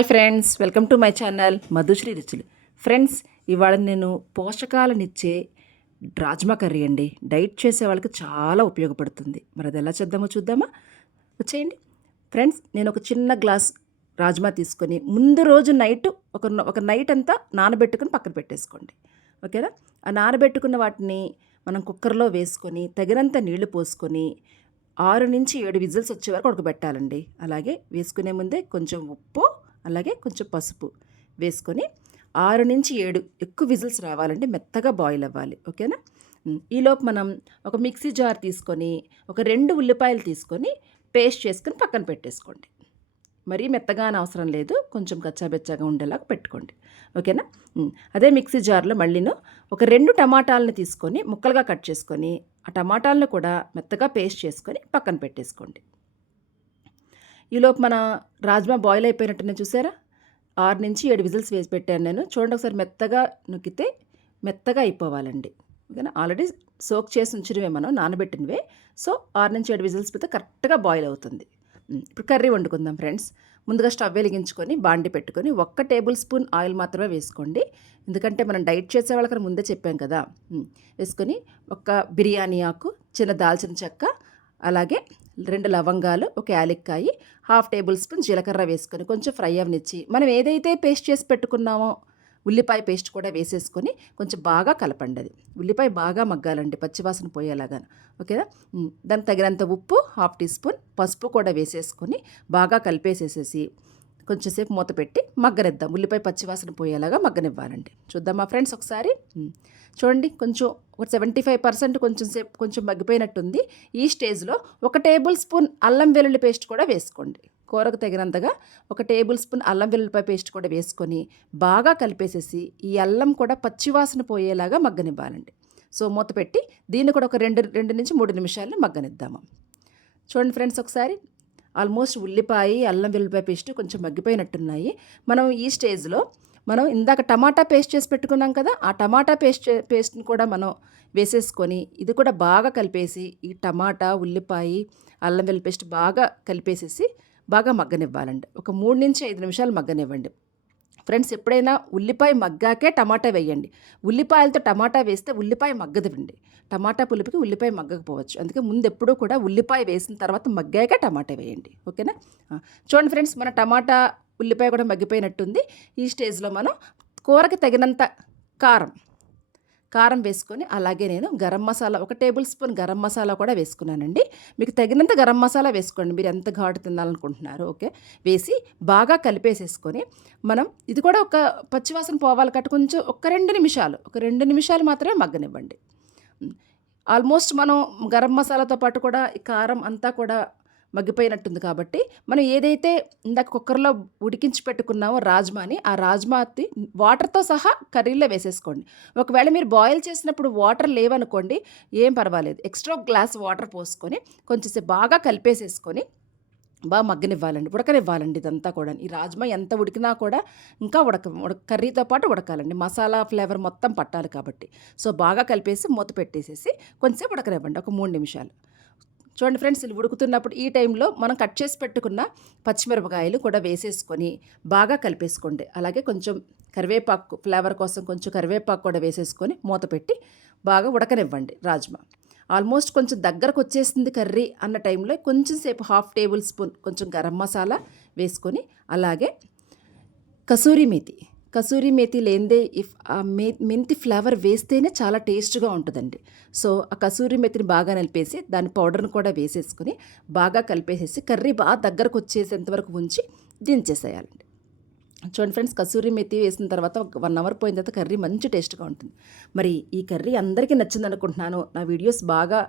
Hi friends welcome to my channel Madhushri రుచులు. Friends ఇవాళ నేను పోషకాలనిచ్చే రాజ్మా కర్రీ అండి. డైట్ చేసే వాళ్ళకి చాలా ఉపయోగపడుతుంది. మరి అది ఎలా చేద్దామో చూద్దామా? వచ్చేయండి. ఫ్రెండ్స్ నేను ఒక చిన్న గ్లాస్ రాజ్మా తీసుకొని ముందు రోజు నైట్ ఒక ఒక నైట్ అంతా నానబెట్టుకుని పక్కన పెట్టేసుకోండి. ఓకేనా? ఆ నానబెట్టుకున్న వాటిని మనం కుక్కర్లో వేసుకొని తగినంత నీళ్ళు పోసుకొని ఆరు నుంచి ఏడు విజిల్స్ వచ్చే వరకు ఉడకబెట్టాలండి. అలాగే వేసుకునే ముందే కొంచెం ఉప్పు అలాగే కొంచెం పసుపు వేసుకొని ఆరు నుంచి ఏడు ఎక్కువ విజిల్స్ రావాలండి మెత్తగా బాయిల్ అవ్వాలి ఓకేనా? ఈలోపు మనం ఒక మిక్సీ జార్ తీసుకొని ఒక రెండు ఉల్లిపాయలు తీసుకొని పేస్ట్ చేసుకొని పక్కన పెట్టేసుకోండి. మరీ మెత్తగా అని అవసరం లేదు కొంచెం కచ్చాబెచ్చాగా ఉండేలాగా పెట్టుకోండి ఓకేనా? అదే మిక్సీ జార్లో మళ్ళీను ఒక రెండు టమాటాలను తీసుకొని ముక్కలుగా కట్ చేసుకొని ఆ టమాటాలను కూడా మెత్తగా పేస్ట్ చేసుకొని పక్కన పెట్టేసుకోండి. ఈలోపు మన రాజ్మా బాయిల్ అయిపోయినట్టునే చూసారా? ఆరు నుంచి ఏడు విజిల్స్ వేసి పెట్టాను నేను. చూడండి ఒకసారి మెత్తగా నొక్కితే మెత్తగా అయిపోవాలండి. ఓకేనా? ఆల్రెడీ సోక్ చేసి ఉంచినవే మనం నానబెట్టినవే. సో ఆరు నుంచి ఏడు విజిల్స్ పెడితే కరెక్ట్గా బాయిల్ అవుతుంది. ఇప్పుడు కర్రీ వండుకుందాం ఫ్రెండ్స్. ముందుగా స్టవ్ వెలిగించుకొని బాండి పెట్టుకొని ఒక్క టేబుల్ స్పూన్ ఆయిల్ మాత్రమే వేసుకోండి. ఎందుకంటే మనం డైట్ చేసే వాళ్ళకి ముందే చెప్పాం కదా. వేసుకొని ఒక బిర్యానీ ఆకు చిన్న దాల్చిన చెక్క అలాగే రెండు లవంగాలు ఒక యాలక్కాయి హాఫ్ టేబుల్ స్పూన్ జీలకర్ర వేసుకొని కొంచెం ఫ్రై అవనిచ్చి మనం ఏదైతే పేస్ట్ చేసి పెట్టుకున్నామో ఉల్లిపాయ పేస్ట్ కూడా వేసేసుకొని కొంచెం బాగా కలపండి అది. ఉల్లిపాయ బాగా మగ్గాలండి పచ్చివాసన పోయేలాగా ఓకేనా? దానికి తగినంత ఉప్పు హాఫ్ టీ స్పూన్ పసుపు కూడా వేసేసుకొని బాగా కలిపేసేసేసి కొంచెంసేపు మూత పెట్టి మగ్గనిద్దాం. ఉల్లిపాయ పచ్చివాసన పోయేలాగా మగ్గనివ్వాలండి. చూద్దామా ఫ్రెండ్స్ ఒకసారి. చూడండి కొంచెం ఒక సెవెంటీ ఫైవ్ పర్సెంట్ కొంచెం సేపు కొంచెం మగ్గిపోయినట్టుంది. ఈ స్టేజ్లో ఒక టేబుల్ స్పూన్ అల్లం వెల్లుల్లి పేస్ట్ కూడా వేసుకోండి. కూరకు తగినంతగా ఒక టేబుల్ స్పూన్ అల్లం వెల్లుల్లిపాయ పేస్ట్ కూడా వేసుకొని బాగా కలిపేసేసి ఈ అల్లం కూడా పచ్చివాసన పోయేలాగా మగ్గనివ్వాలండి. సో మూత పెట్టి దీన్ని కూడా ఒక రెండు రెండు నుంచి మూడు నిమిషాలు మగ్గనిద్దాము. చూడండి ఫ్రెండ్స్ ఒకసారి. ఆల్మోస్ట్ ఉల్లిపాయ అల్లం వెల్లిపాయ పేస్ట్ కొంచెం మగ్గిపోయినట్టున్నాయి. మనం ఈ స్టేజ్లో మనం ఇందాక టమాటా పేస్ట్ చేసి పెట్టుకున్నాం కదా ఆ టమాటా పేస్ట్ పేస్ట్ని కూడా మనం వేసేసుకొని ఇది కూడా బాగా కలిపేసి ఈ టమాటా ఉల్లిపాయ అల్లం వెల్లి పేస్ట్ బాగా కలిపేసేసి బాగా మగ్గనివ్వాలండి. ఒక మూడు నుంచి ఐదు నిమిషాలు మగ్గనివ్వండి. ఫ్రెండ్స్ ఎప్పుడైనా ఉల్లిపాయ మగ్గాకే టమాటా వేయండి. ఉల్లిపాయలతో టమాటా వేస్తే ఉల్లిపాయ మగ్గదండి. టమాటా పులుపుకి ఉల్లిపాయ మగ్గకపోవచ్చు. అందుకే ముందు ఎప్పుడూ కూడా ఉల్లిపాయ వేసిన తర్వాత మగ్గాక టమాటా వేయండి. ఓకేనా? చూడండి ఫ్రెండ్స్ మన టమాటా ఉల్లిపాయ కూడా మగ్గిపోయినట్టుంది. ఈ స్టేజ్లో మనం కూరకి తగినంత కారం కారం వేసుకొని అలాగే నేను గరం మసాలా ఒక టేబుల్ స్పూన్ గరం మసాలా కూడా వేసుకున్నానండి. మీకు తగినంత గరం మసాలా వేసుకోండి. మీరు ఎంత ఘాటు తినాలనుకుంటున్నారు ఓకే? వేసి బాగా కలిపేసేసుకొని మనం ఇది కూడా ఒక పచ్చివాసన పోవాలి కట్టు కొంచెం ఒక రెండు నిమిషాలు ఒక రెండు నిమిషాలు మాత్రమే మగ్గనివ్వండి. ఆల్మోస్ట్ మనం గరం మసాలాతో పాటు కూడా ఈ కారం అంతా కూడా మగ్గిపోయినట్టుంది కాబట్టి మనం ఏదైతే ఇందాక కుక్కర్లో ఉడికించి పెట్టుకున్నామో రాజ్మాని ఆ రాజ్మాతి వాటర్తో సహా కర్రీలో వేసేసుకోండి. ఒకవేళ మీరు బాయిల్ చేసినప్పుడు వాటర్ లేవనుకోండి ఏం పర్వాలేదు. ఎక్స్ట్రా గ్లాస్ వాటర్ పోసుకొని కొంచెంసేపు బాగా కలిపేసేసుకొని బాగా మగ్గనివ్వాలండి. ఉడకనివ్వాలండి ఇదంతా కూడా. ఈ రాజ్మా ఎంత ఉడికినా కూడా ఇంకా ఉడక ఉడక కర్రీతో పాటు ఉడకాలండి. మసాలా ఫ్లేవర్ మొత్తం పట్టాలి కాబట్టి. సో బాగా కలిపేసి మూత పెట్టేసేసి కొంచెంసేపు ఉడకనివ్వండి. ఒక మూడు నిమిషాలు. చూడండి ఫ్రెండ్స్ ఇది ఉడుకుతున్నప్పుడు ఈ టైంలో మనం కట్ చేసి పెట్టుకున్న పచ్చిమిరపకాయలు కూడా వేసేసుకొని బాగా కలిపేసుకోండి. అలాగే కొంచెం కరివేపాకు ఫ్లేవర్ కోసం కొంచెం కరివేపాకు కూడా వేసేసుకొని మూత పెట్టి బాగా ఉడకనివ్వండి రాజ్మా. ఆల్మోస్ట్ కొంచెం దగ్గరకు వచ్చేసింది కర్రీ అన్న టైంలో కొంచెం సేపు హాఫ్ టేబుల్ స్పూన్ కొంచెం గరం మసాలా వేసుకొని అలాగే కసూరి మేతి కసూరి మేతి లేనిదే ఇఫ్ ఆ మే మెంతి ఫ్లేవర్ వేస్తేనే చాలా టేస్ట్గా ఉంటుందండి. సో ఆ కసూరి మెతిని బాగా నలిపేసి దాని పౌడర్ని కూడా వేసేసుకుని బాగా కలిపేసేసి కర్రీ బాగా దగ్గరకు వచ్చేసేంత వరకు ఉంచి దించేసేయాలండి. చూడండి ఫ్రెండ్స్ కసూరి మెతి వేసిన తర్వాత ఒక వన్ అవర్ పోయిన తర్వాత కర్రీ మంచి టేస్ట్గా ఉంటుంది. మరి ఈ కర్రీ అందరికీ నచ్చింది అనుకుంటున్నాను. నా వీడియోస్ బాగా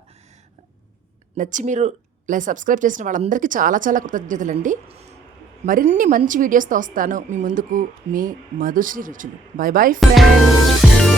నచ్చి మీరు ఇలా సబ్స్క్రైబ్ చేసిన వాళ్ళందరికీ చాలా చాలా కృతజ్ఞతలండి. మరిన్ని మంచి వీడియోస్తో వస్తాను. మీ ముందుకు మీ మధుశ్రీ రుచులు. Bye bye friends